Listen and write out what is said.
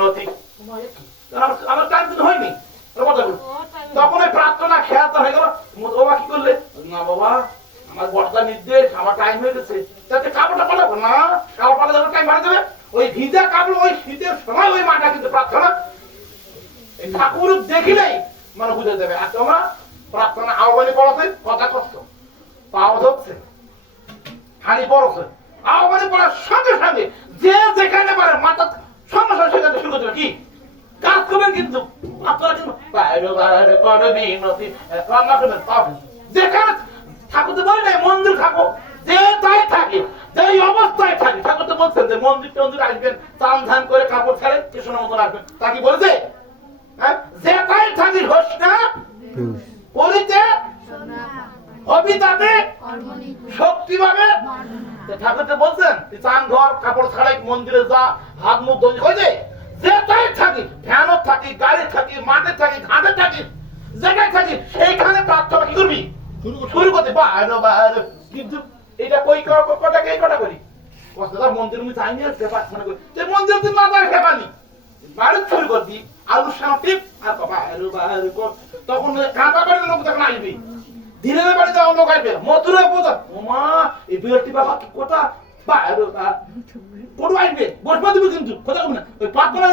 নথি আমার টাইম কিন্তু হয়নি তখন ওই প্রার্থনা খেয়াল হয়ে গেল। বাবা কি করলে, না বাবা আমার বর্ষা নির্দেশ, আমার টাইম হয়ে গেছে, তাতে কাপড়টা পালাবো না, কাপড় পালাতে টাইম বাড়া যাবে। ওই ভিজা কাপড় ওই শীতের সময় ওই মাটা কিন্তু প্রার্থনা ঠাকুর দেখিলেই মানে বুঝে যাবে। আর তোমরা প্রার্থনা আহ্বানে পড়াছে, কথা কষ্ট পাওয়া যাচ্ছে, হানি পড়ছে, আহ্বানে পড়ার সঙ্গে সঙ্গে যে যেখানে পারে মাথা সঙ্গে সঙ্গে সেখানে শুরু করতে কি কাজ করবেন। কিন্তু আপনারা কিন্তু বাইরে বাইরে করবি নথি রান্না করবেন যেখানে ঠাকুর তো বলে নাই মন্দির থাকো, যে তাই থাকে, যে অবস্থায় থাকে। ঠাকুর তো বলছেন যে মন্দির টন্দির আসবেন, চান ধান করে কাপড় ছাড়েন কৃষ্ণ মতন আসবেন, তা কি বলেছে? হ্যাঁ, যে তাই থাকি হোস না পরিতে হবি তাতে শক্তি পাবে। ঠাকুর তো বলছেন চান ঘর কাপড় ছাড়াই মন্দিরে যা, হাত মুখ ধরে হয়ে যে তাই থাকি, ধ্যানত থাকি, গাড়ি থাকি, মাঠে থাকি, ঘাটে থাকি, জায়গায় থাকি, সেইখানে প্রার্থনা কি করবি শুরু করতে বাইরে। কিন্তু এটা কই কটা কে কটা করি মন্দির আমি চাইনি প্রার্থনা করি, যে মন্দির তুই না যায় খেপানি বাইরে শুরু করবি আলু শান্তি আর বাইরে বাইরে কর। তখন কাঁটা বাড়ির লোক তখন আসবি, দিনের বাড়িতে লোক আসবে, মথুরা বোঝা ওমা এই বিরতি বাবা কি কথা বাইরে আসবে বসবা দিবি কিন্তু কথা বলবি না ওই প্রার্থনা